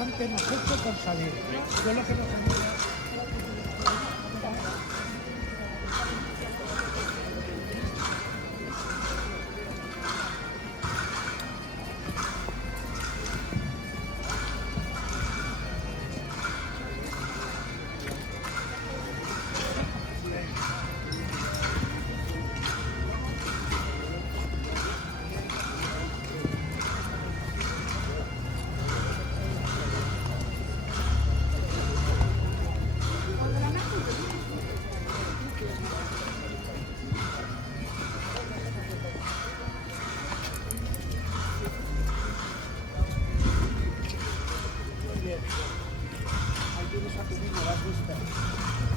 bastante hemos hecho por salir. Yo lo que nos anima. Ahí tienes a tu niño, ¿lo has visto?